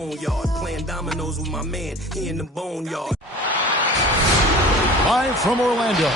Yard, playing dominoes with my man, he in the boneyard. Live from Orlando.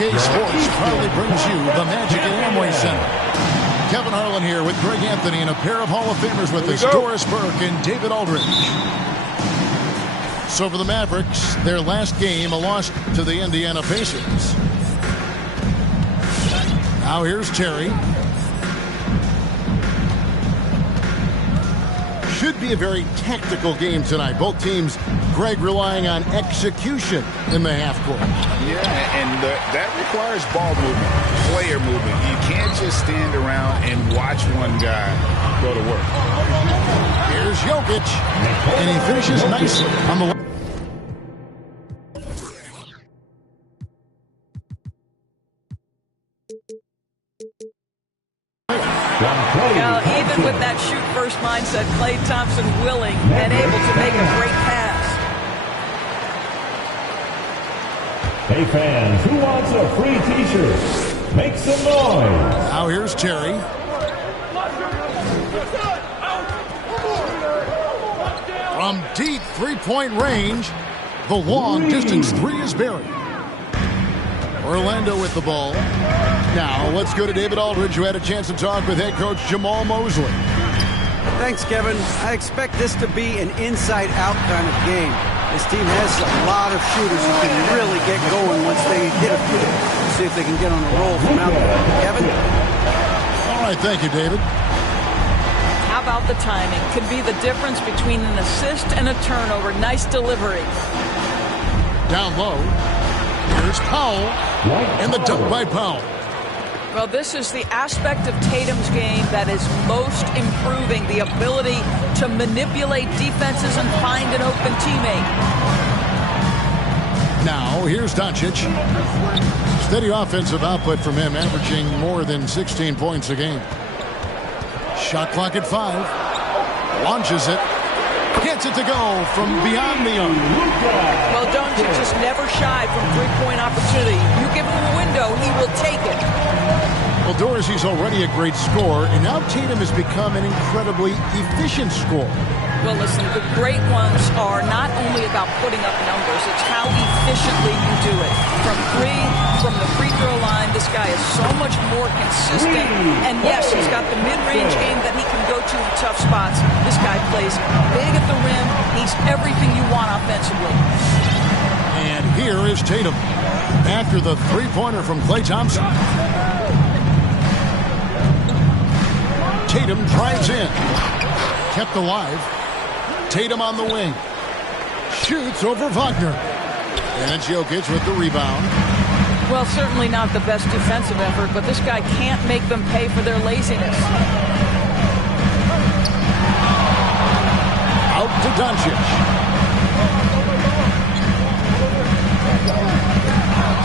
UK Sports proudly brings you the Magic at Amway Center. Kevin Harlan here with Greg Anthony and a pair of Hall of Famers with us, Doris Burke and David Aldridge. So for the Mavericks, their last game, a loss to the Indiana Pacers. Now here's Terry. Should be a very tactical game tonight. Both teams, Greg, relying on execution in the half court. Yeah, and that requires ball movement, player movement. You can't just stand around and watch one guy go to work. Here's Jokic, and he finishes nicely on the... Now, even with that shoot-first mindset, Klay Thompson willing and able to make a great pass. Hey fans, who wants a free t-shirt? Make some noise. Now here's Terry. From deep three-point range, the long-distance three is buried. Orlando with the ball. Now, let's go to David Aldridge, who had a chance to talk with head coach Jamal Mosley. Thanks, Kevin. I expect this to be an inside-out kind of game. This team has a lot of shooters who can really get going once they hit a few. See if they can get on a roll from out there. Kevin? All right, thank you, David. How about the timing? Could be the difference between an assist and a turnover. Nice delivery. Down low. Here's Powell. And the dunk by Powell. Well, this is the aspect of Tatum's game that is most improving, the ability to manipulate defenses and find an open teammate. Now, here's Doncic. Steady offensive output from him, averaging more than 16 points a game. Shot clock at 5. Launches it. Gets it to go from beyond the arc. Well, Doncic just never shied from three-point opportunity. You give him a window, he will take it. Well, Doris, he's already a great scorer, and now Tatum has become an incredibly efficient scorer. Well, listen, the great ones are not only about putting up numbers, it's how efficiently you do it. From three, from the free throw line, this guy is so much more consistent. And yes, he's got the mid-range game that he can go to in tough spots. This guy plays big at the rim. He's everything you want offensively. And here is Tatum after the three-pointer from Klay Thompson. Tatum drives in. Kept alive. Tatum on the wing. shoots over Wagner. And it's Jokic with the rebound. Well, certainly not the best defensive effort, but this guy can't make them pay for their laziness. Out to Doncic.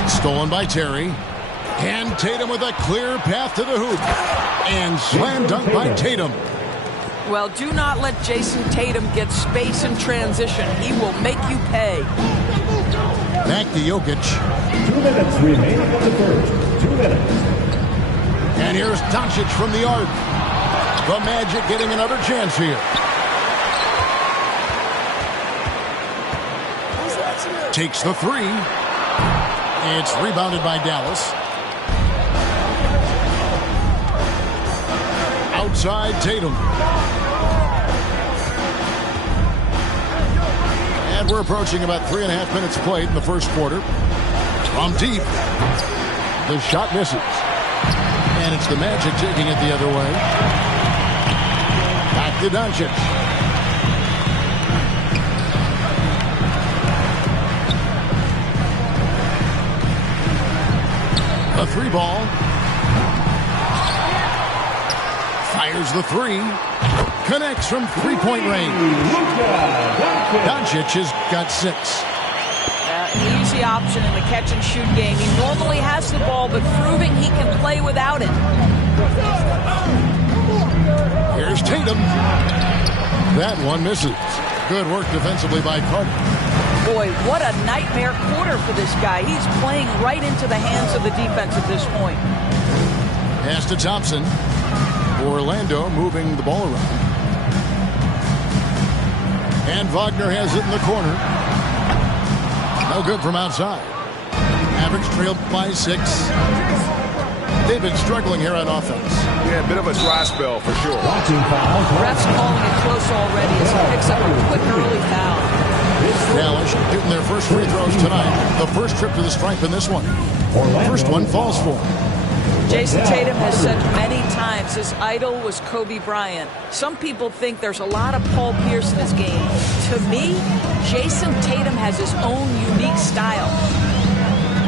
Stolen by Terry. And Tatum with a clear path to the hoop. And slam dunk by Tatum. Well, do not let Jason Tatum get space in transition. He will make you pay. Back to Jokic. 2 minutes remaining in the third. 2 minutes. And here's Doncic from the arc. The Magic getting another chance here. Takes the three. It's rebounded by Dallas. Outside Tatum. And we're approaching about 3.5 minutes played in the first quarter. From deep. The shot misses. And it's the Magic taking it the other way. Back to Doncic. A three ball. Fires the three. Connects from three-point range. Doncic has got 6. An easy option in the catch-and-shoot game. He normally has the ball, but proving he can play without it. Here's Tatum. That one misses. Good work defensively by Carter. Boy, what a nightmare quarter for this guy. He's playing right into the hands of the defense at this point. Pass to Thompson. Orlando moving the ball around. And Wagner has it in the corner. No good from outside. Mavericks trailed by 6. They've been struggling here on offense. Yeah, a bit of a dry spell for sure. Refs calling it close already as he picks up a quick early foul. Dallas getting their first free throws tonight. The first trip to the stripe in this one. First one falls for him. Jason Tatum has said many times his idol was Kobe Bryant. Some people think there's a lot of Paul Pierce in his game. To me, Jason Tatum has his own unique style.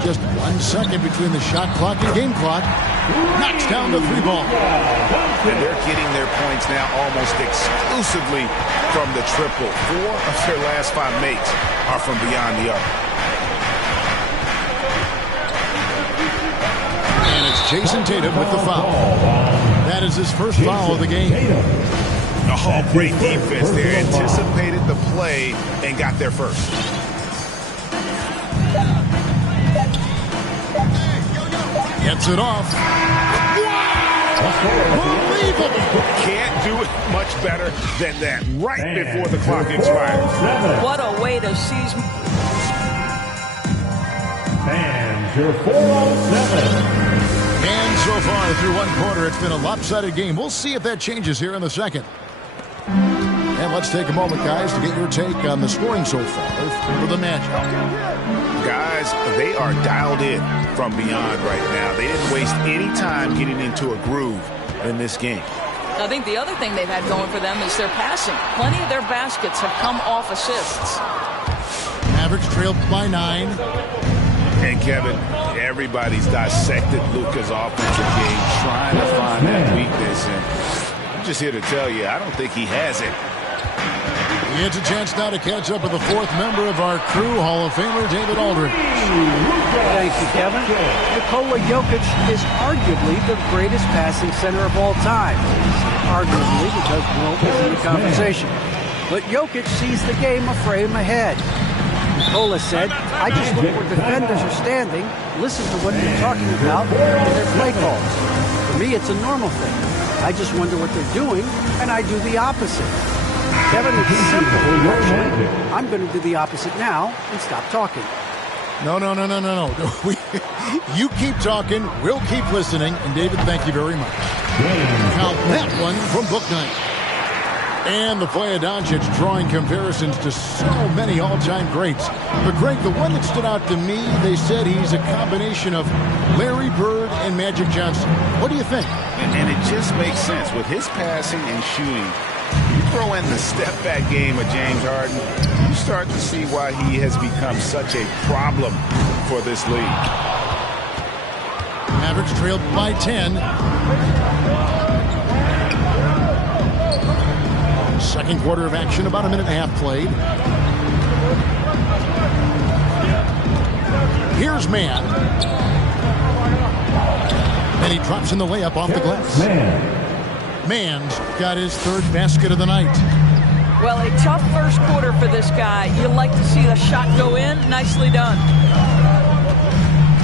Just 1 second between the shot clock and game clock. Knocks down the three ball. And they're getting their points now almost exclusively from the triple. 4 of their last 5 makes are from beyond the arc. And it's Jason Tatum with the foul. That is his first foul of the game. Oh, great defense there. Anticipated the play and got there first. Gets it off. Unbelievable. Can't do it much better than that right before the clock expires. What a way to seize. And your 407. And so far through one quarter, it's been a lopsided game. We'll see if that changes here in the second. And let's take a moment, guys, to get your take on the scoring so far for the Magic. Guys, they are dialed in from beyond right now. They didn't waste any time getting into a groove in this game. I think the other thing they've had going for them is their passing. Plenty of their baskets have come off assists. Mavericks trailed by 9. And Kevin, everybody's dissected Luka's offensive game, trying to find that weakness. And I'm just here to tell you, I don't think he has it. He gets a chance now to catch up with the 4th member of our crew, Hall of Famer David Aldridge. Thank you, Kevin. Nikola Jokic is arguably the greatest passing center of all time. Arguably because Wilt is in the conversation. But Jokic sees the game a frame ahead. Nikola said, I just look where defenders are standing, listen to what they're talking about, and their play calls. For me, it's a normal thing. I just wonder what they're doing, and I do the opposite. Kevin, it's simple. Actually, I'm going to do the opposite now and stop talking. No. You keep talking, we'll keep listening, and David, thank you very much. Now, that one from Book Night. And the play of Doncic drawing comparisons to so many all-time greats. But, Greg, the one that stood out to me, they said he's a combination of Larry Bird and Magic Johnson. What do you think? And it just makes sense. With his passing and shooting, You throw in the step-back game of James Harden, you start to see why he has become such a problem for this league. Mavericks trailed by 10. Second quarter of action, about a minute and a half played. Here's Mann. And he drops in the layup off the glass. Mann's got his third basket of the night. Well, a tough first quarter for this guy. You'd like to see the shot go in. Nicely done.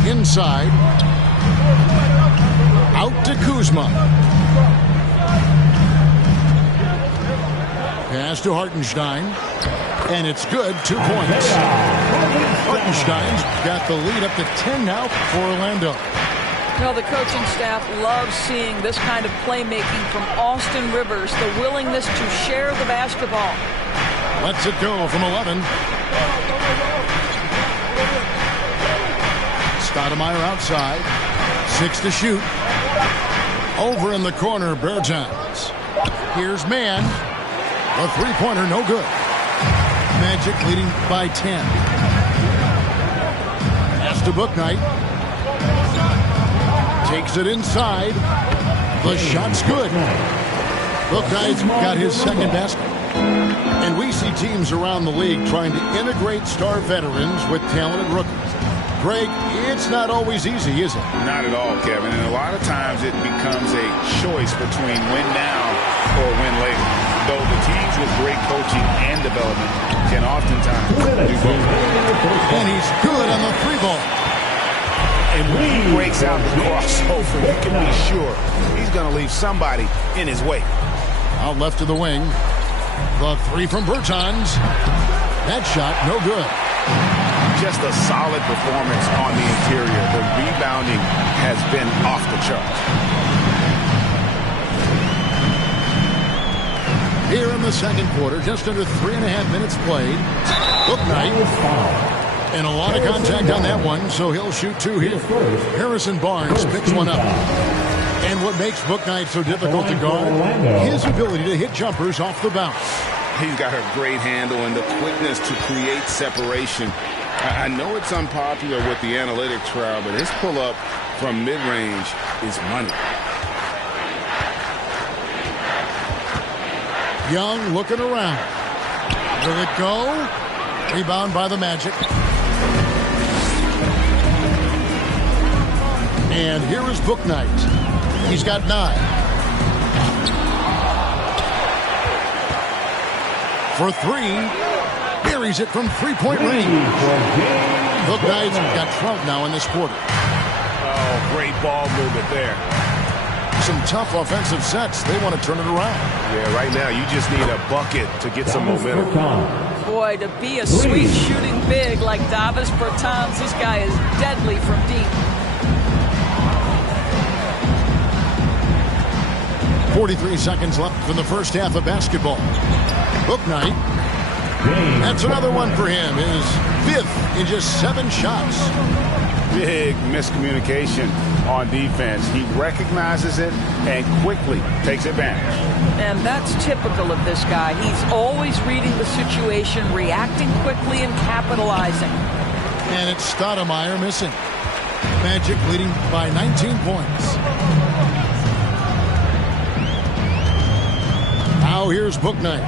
Inside. Out to Kuzma. Pass to Hartenstein. And it's good. 2 points. Hartenstein's got the lead up to 10 now for Orlando. Well, the coaching staff loves seeing this kind of playmaking from Austin Rivers, the willingness to share the basketball. Lets it go from 11. Stoudemire outside. 6 to shoot. Over in the corner, Bertans. Here's Mann. A three-pointer, no good. Magic leading by 10. Pass to Bouknight. Takes it inside. The shot's good. Bouknight's got his second basket. And we see teams around the league trying to integrate star veterans with talented rookies. Greg, it's not always easy, is it? Not at all, Kevin. And a lot of times it becomes a choice between win now or win later. Though the teams with great coaching and development can oftentimes do both. And he's good on the three ball. And when he breaks out the crossover, you can be sure he's going to leave somebody in his way. Out left to the wing. The three from Bertans. That shot, no good. Just a solid performance on the interior. The rebounding has been off the charts. Here in the second quarter, just under 3.5 minutes played. Bouknight. And a lot of contact on that one, so he'll shoot 2 here. Harrison Barnes picks one up. And what makes Bouknight so difficult to guard? His ability to hit jumpers off the bounce. He's got a great handle and the quickness to create separation. I know it's unpopular with the analytics crowd, but his pull-up from mid-range is money. Young looking around. Will it go? Rebound by the Magic. And here is Bouknight. He's got 9. For 3. Buries it from three-point range. Bouknight's got 12 now in this quarter. Oh, great ball movement there. Some tough offensive sets. They want to turn it around. Yeah, right now you just need a bucket to get some momentum. Boy, to be a sweet shooting big like Davis Bertans, this guy is deadly from deep. 43 seconds left in the first half of basketball. Bouknight. That's another one for him. His 5th in just 7 shots. Big miscommunication on defense. He recognizes it and quickly takes advantage. And that's typical of this guy. He's always reading the situation, reacting quickly, and capitalizing. And it's Stoudemire missing. Magic leading by 19 points. Now here's Bouknight.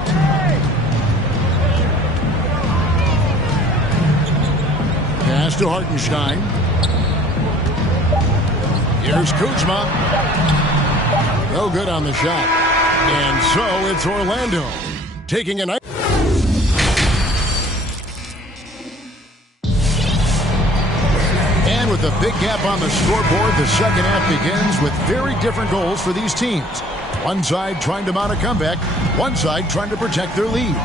Pass to Hartenstein. Here's Kuzma. No good on the shot. And so it's Orlando taking a night. And with a big gap on the scoreboard, the second half begins with very different goals for these teams. One side trying to mount a comeback, one side trying to protect their lead.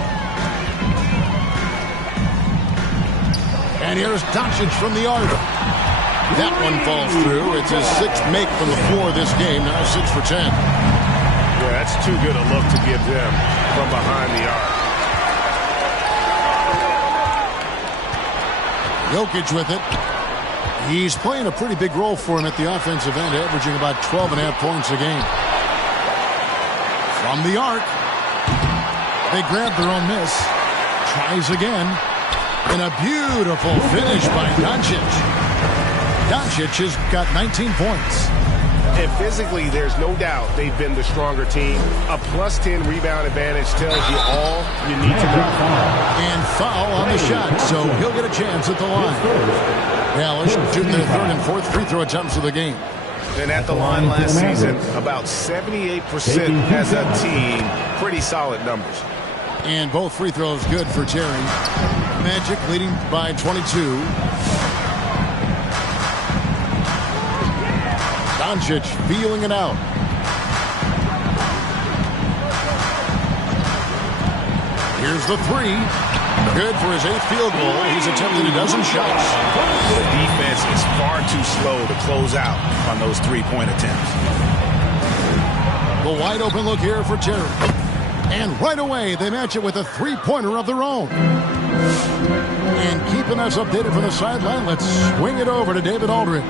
And here's Doncic from the arc. That one falls through. It's his 6th make from the floor this game. Now 6 for 10. Yeah, that's too good a look to give them from behind the arc. Jokic with it. He's playing a pretty big role for him at the offensive end, averaging about 12.5 points a game. From the arc. They grab their own miss. Tries again. And a beautiful finish by Doncic. Doncic has got 19 points. And physically, there's no doubt they've been the stronger team. A +10 rebound advantage tells you all you need to know. And foul on the shot, so he'll get a chance at the line. Dallas shooting their third and fourth free throw attempts of the game. And at the line last season, about 78% as a team. Pretty solid numbers. And both free throws good for Terry. Magic leading by 22. Doncic feeling it out. Here's the three. Good for his 8th field goal. He's attempted a dozen shots. The defense is far too slow to close out on those three-point attempts. The wide open look here for Terry. And right away, they match it with a three-pointer of their own. And keeping us updated from the sideline, let's swing it over to David Aldridge.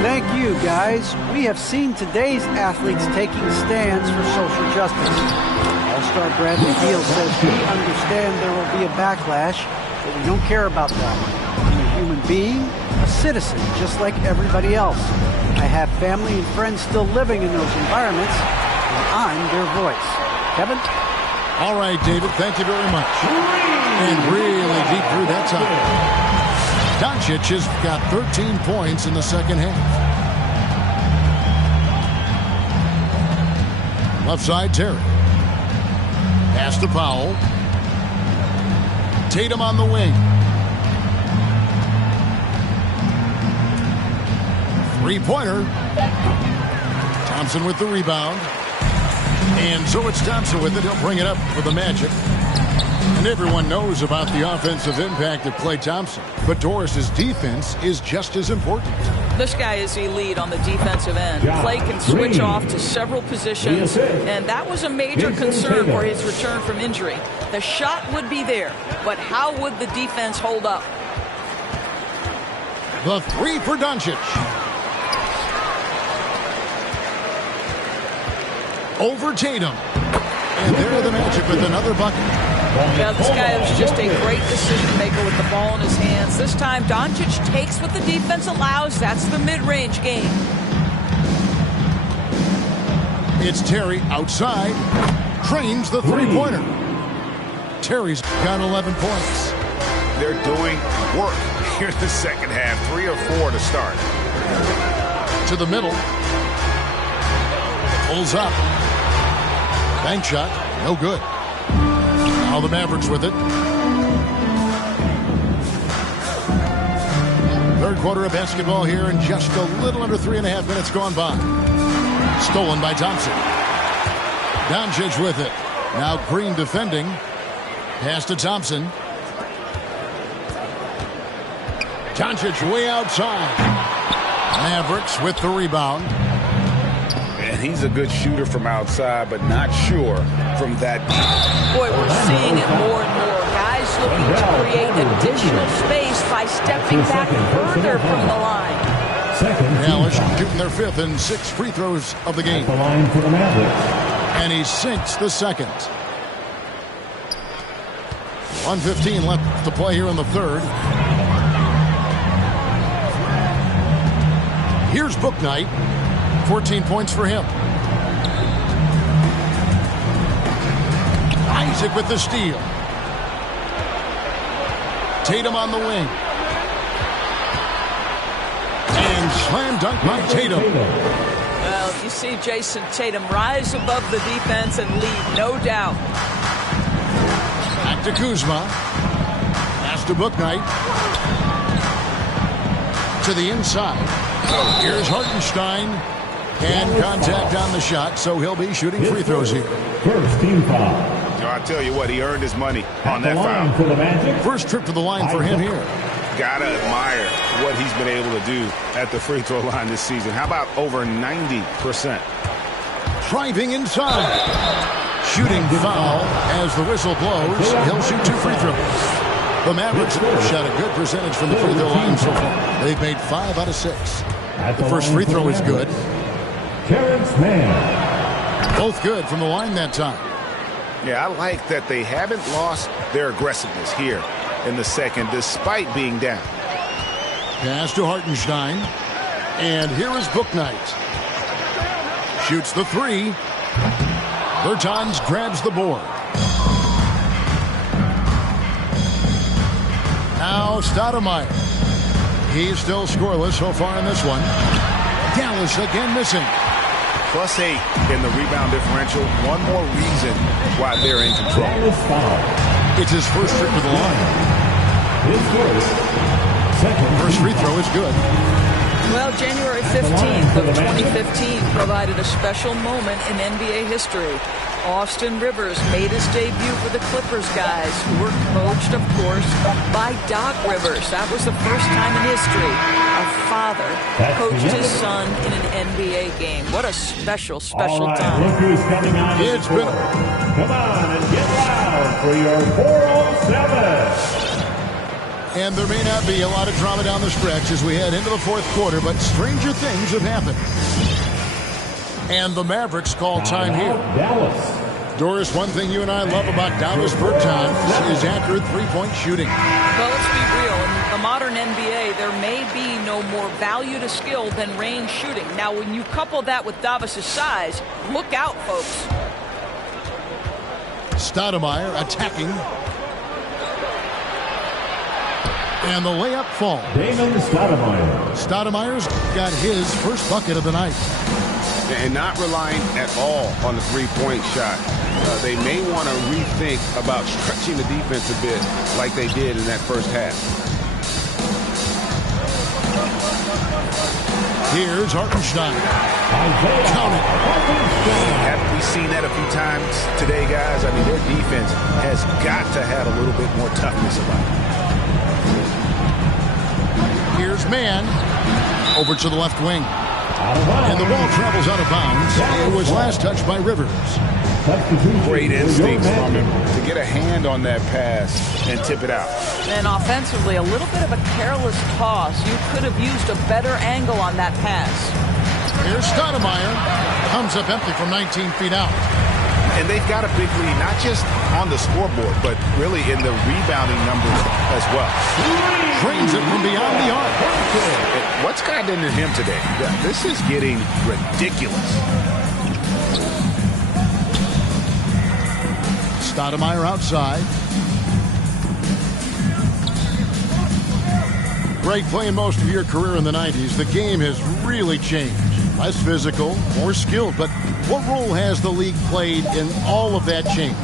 Thank you, guys. We have seen today's athletes taking stands for social justice. All-star Bradley Beal says we understand there will be a backlash, but we don't care about that. I'm a human being, a citizen, just like everybody else. I have family and friends still living in those environments, and I'm their voice. Kevin? All right, David, thank you very much. And really deep through that time. Doncic has got 13 points in the second half. Left side, Terry. Pass to Powell. Tatum on the wing. Three-pointer. Thompson with the rebound. And so it's Thompson with it. He'll bring it up for the Magic. And everyone knows about the offensive impact of Klay Thompson. But Doris's defense is just as important. This guy is elite on the defensive end. Klay can switch off to several positions, and that was a major concern for his return from injury. The shot would be there, but how would the defense hold up? The three for Doncic. Over Tatum. And there the Magic with another bucket. Yeah, this guy is just a great decision maker with the ball in his hands. This time, Doncic takes what the defense allows. That's the mid-range game. It's Terry outside. Trains the three-pointer. Terry's got 11 points. They're doing work here in the second half. 3 or 4 to start. To the middle. Pulls up. Bank shot. No good. Now the Mavericks with it. Third quarter of basketball here, and just a little under 3.5 minutes gone by. Stolen by Thompson. Doncic with it. Now Green defending. Pass to Thompson. Doncic way outside. Mavericks with the rebound. And he's a good shooter from outside, but not sure from that deep. Boy, we're seeing it more and more. Guys looking to create additional space by stepping back further from the line. Dallas shooting their 5th and 6th free throws of the game. The line for the Mavericks. And he sinks the second. 1:15 left to play here in the third. Here's Bouknight. 14 points for him. Isaac with the steal. Tatum on the wing. And slam dunk by Tatum. Well, you see Jason Tatum rise above the defense and lead, no doubt. Back to Kuzma. Pass to Bouknight. To the inside. Here's Hartenstein. And contact on the shot, so he'll be shooting free throws here. First team foul. I tell you what, he earned his money on that foul. For the Magic. First trip to the line for him here. Gotta admire what he's been able to do at the free throw line this season. How about over 90%? Driving inside. Shooting foul as the whistle blows. He'll shoot 2 free throws. The Mavericks shot a good percentage from the free throw line so far. They've made 5 out of 6. The first free throw is good. Terrence Mann. Both good from the line that time. Yeah, I like that they haven't lost their aggressiveness here in the second, despite being down. Pass to Hartenstein. And here is Bouknight. Shoots the three. Bertans grabs the board. Now Stoudemire. He's still scoreless so far in this one. Dallas again missing. +8 in the rebound differential. One more reason why they're in control. It's his first trip to the line. First free throw is good. Well, January 15th of 2015 provided a special moment in NBA history. Austin Rivers made his debut for the Clippers guys, who were coached, of course, by Doc Rivers. That was the first time in history a father coached his son in an NBA game. What a special, special time. It's been... Come on and get loud for your 407. And there may not be a lot of drama down the stretch as we head into the fourth quarter, but stranger things have happened. And the Mavericks call time here. Dallas. Doris, one thing you and I love about Davis Bertans is accurate three-point shooting. Well, let's be real. In the modern NBA, there may be no more value to skill than range shooting. Now, when you couple that with Davis's size, look out, folks. Stoudemire attacking. And the layup falls. Damon Stoudemire. Stoudemire's got his first bucket of the night. And not relying at all on the three-point shot. They may want to rethink about stretching the defense a bit like they did in that first half. Here's Hartenstein. Count it. Haven't we seen that a few times today, guys? I mean, their defense has got to have a little bit more toughness about it. Here's Mann. Over to the left wing. And the ball travels out of bounds. It was last touched by Rivers. Great instincts from him to get a hand on that pass and tip it out. And offensively, a little bit of a careless toss. You could have used a better angle on that pass. Here's Stoudemire. Comes up empty from 19 feet out. And they've got a big lead, not just on the scoreboard, but really in the rebounding numbers as well. Drains it from beyond the arc. What's gotten into him today? This is getting ridiculous. Stoudemire outside. Greg, playing most of your career in the 90s, the game has really changed. Less physical, more skilled, but what role has the league played in all of that change?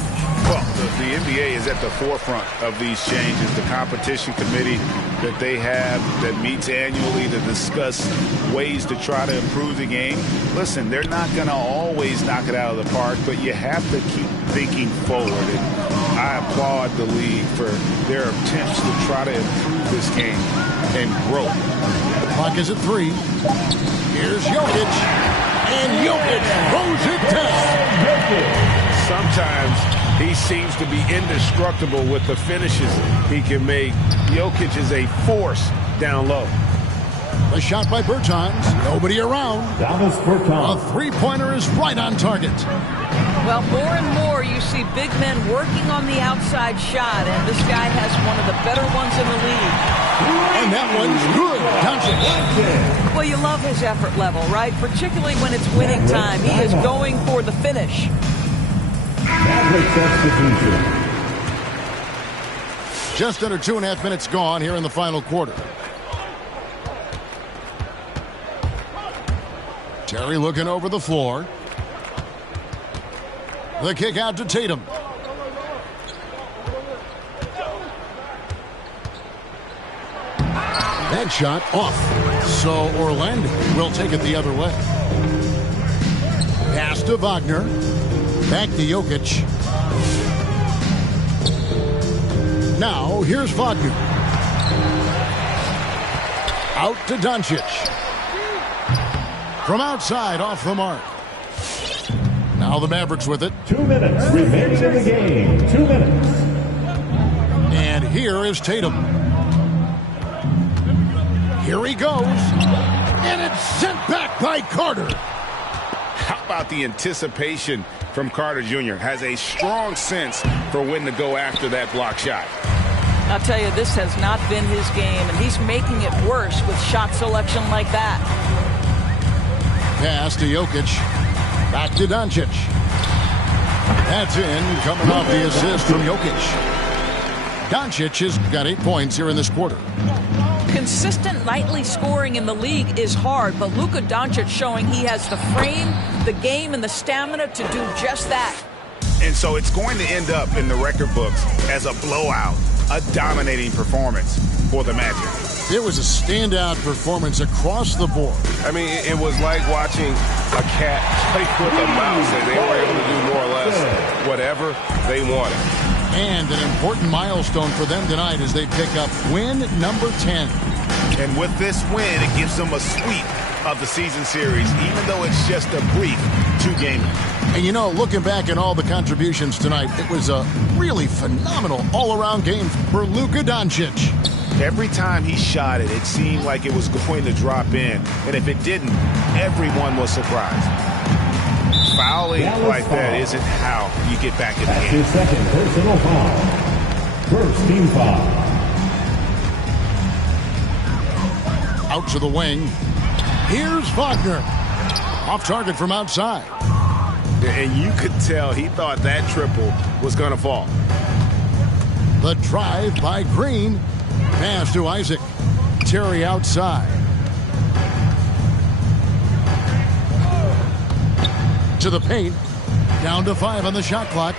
Well, the NBA is at the forefront of these changes. The competition committee that they have that meets annually to discuss ways to try to improve the game. Listen, they're not going to always knock it out of the park, but you have to keep thinking forward. And I applaud the league for their attempts to try to improve this game and grow. The clock is at 3. Here's Jokic. And Jokic throws it down. Sometimes he seems to be indestructible with the finishes he can make. Jokic is a force down low. The shot by Bertans. Nobody around. Davis Bertans. A three-pointer is right on target. Well, more and more you see big men working on the outside shot, and this guy has one of the better ones in the league. And that one's good. Doncic. Well, you love his effort level, right? Particularly when it's winning time. He is going for the finish. Maverick substitution. Just under 2.5 minutes gone here in the final quarter. Terry looking over the floor. The kick out to Tatum. That shot off. So Orlando will take it the other way. Pass to Wagner. Back to Jokic. Now here's Wagner. Out to Doncic. From outside, off the mark. Now the Mavericks with it. 2 minutes remaining in the game. 2 minutes. And here is Tatum. Here he goes. And it's sent back by Carter. How about the anticipation from Carter Jr. Has a strong sense for when to go after that block shot. I'll tell you, this has not been his game, and he's making it worse with shot selection like that. Pass to Jokic. Back to Doncic. That's in, coming off the assist from Jokic. Doncic has got 8 points here in this quarter. Consistent nightly scoring in the league is hard, but Luka Doncic showing he has the frame, the game, and the stamina to do just that. And so it's going to end up in the record books as a blowout, a dominating performance for the Magic. It was a standout performance across the board. I mean, it was like watching a cat play with a mouse, and they were able to do more or less whatever they wanted. And an important milestone for them tonight as they pick up win number 10. And with this win, it gives them a sweep of the season series, even though it's just a brief 2-game. And you know, looking back at all the contributions tonight, it was a really phenomenal all-around game for Luka Doncic. Every time he shot it, it seemed like it was going to drop in. And if it didn't, everyone was surprised. Fouling like that isn't how you get back in the game. His second personal foul. First team foul. Out to the wing. Here's Wagner. Off target from outside. And you could tell he thought that triple was going to fall. The drive by Green. Pass to Isaac. Terry outside. To the paint. Down to 5 on the shot clock.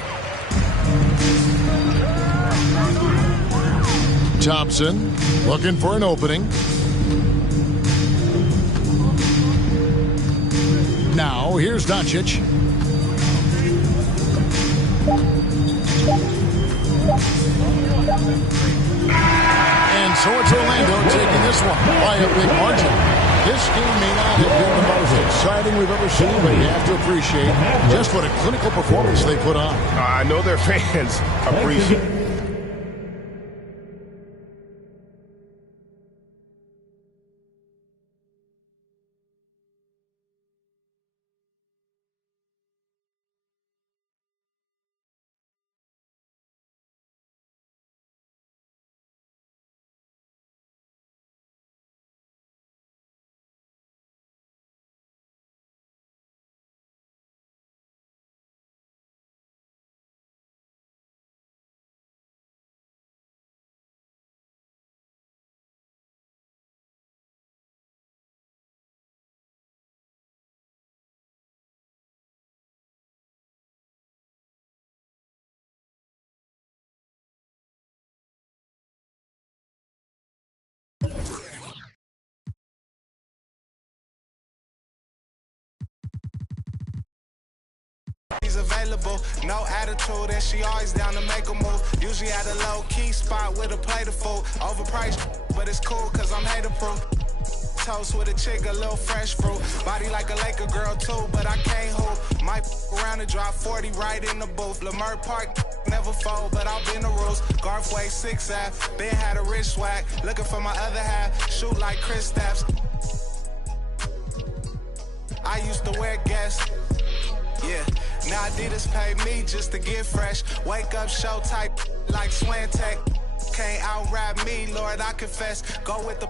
Thompson looking for an opening. Now here's Doncic. And so it's Orlando taking this one by a big margin. This game may not have been the most exciting we've ever seen, but you have to appreciate just what a clinical performance they put on. I know their fans appreciate it. She's available, no attitude, and she always down to make a move. Usually at a low-key spot with a plate of food. Overpriced, but it's cool, cause I'm hater-proof. Toast with a chick, a little fresh fruit. Body like a Laker girl, too, but I can't hoop. Might around and drop 40 right in the booth. Lamert Park, never fold, but I'll bend the rules. Garthway 6F, Ben had a rich swag. Looking for my other half, shoot like Chris Stapps. I used to wear Guess. Yeah, now Adidas pay me just to get fresh. Wake up, show type like Swantech. Can't out-rap me, Lord, I confess. Go with the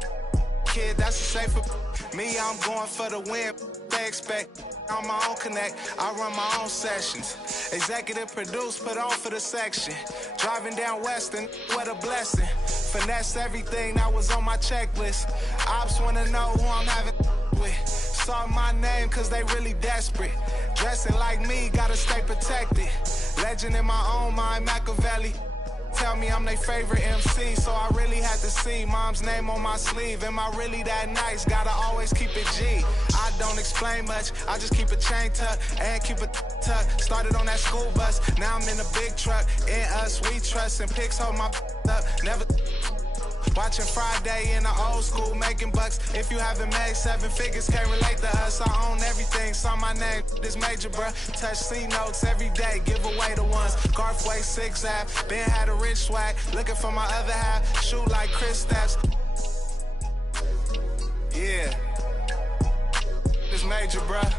kid, that's a safer. Me, I'm going for the win. They expect on my own connect. I run my own sessions. Executive produce, put on for the section. Driving down Western, what a blessing. Finesse everything that was on my checklist. Ops wanna know who I'm having with. Saw my name cause they really desperate. Dressing like me, gotta stay protected. Legend in my own mind, Machiavelli. Tell me I'm their favorite MC, so I really had to see mom's name on my sleeve. Am I really that nice? Gotta always keep it G. I don't explain much, I just keep a chain tuck and keep it tuck. Started on that school bus, now I'm in a big truck. In us, we trust, and pics hold my up. Never watching Friday in the old school, making bucks. If you haven't made 7 figures, can't relate to us. I own everything, saw my name, this major, bruh. Touch C notes every day, give away the ones. Garthway 6F, Ben had a rich swag. Looking for my other half, shoot like Chris Stapps. Yeah, this major, bruh.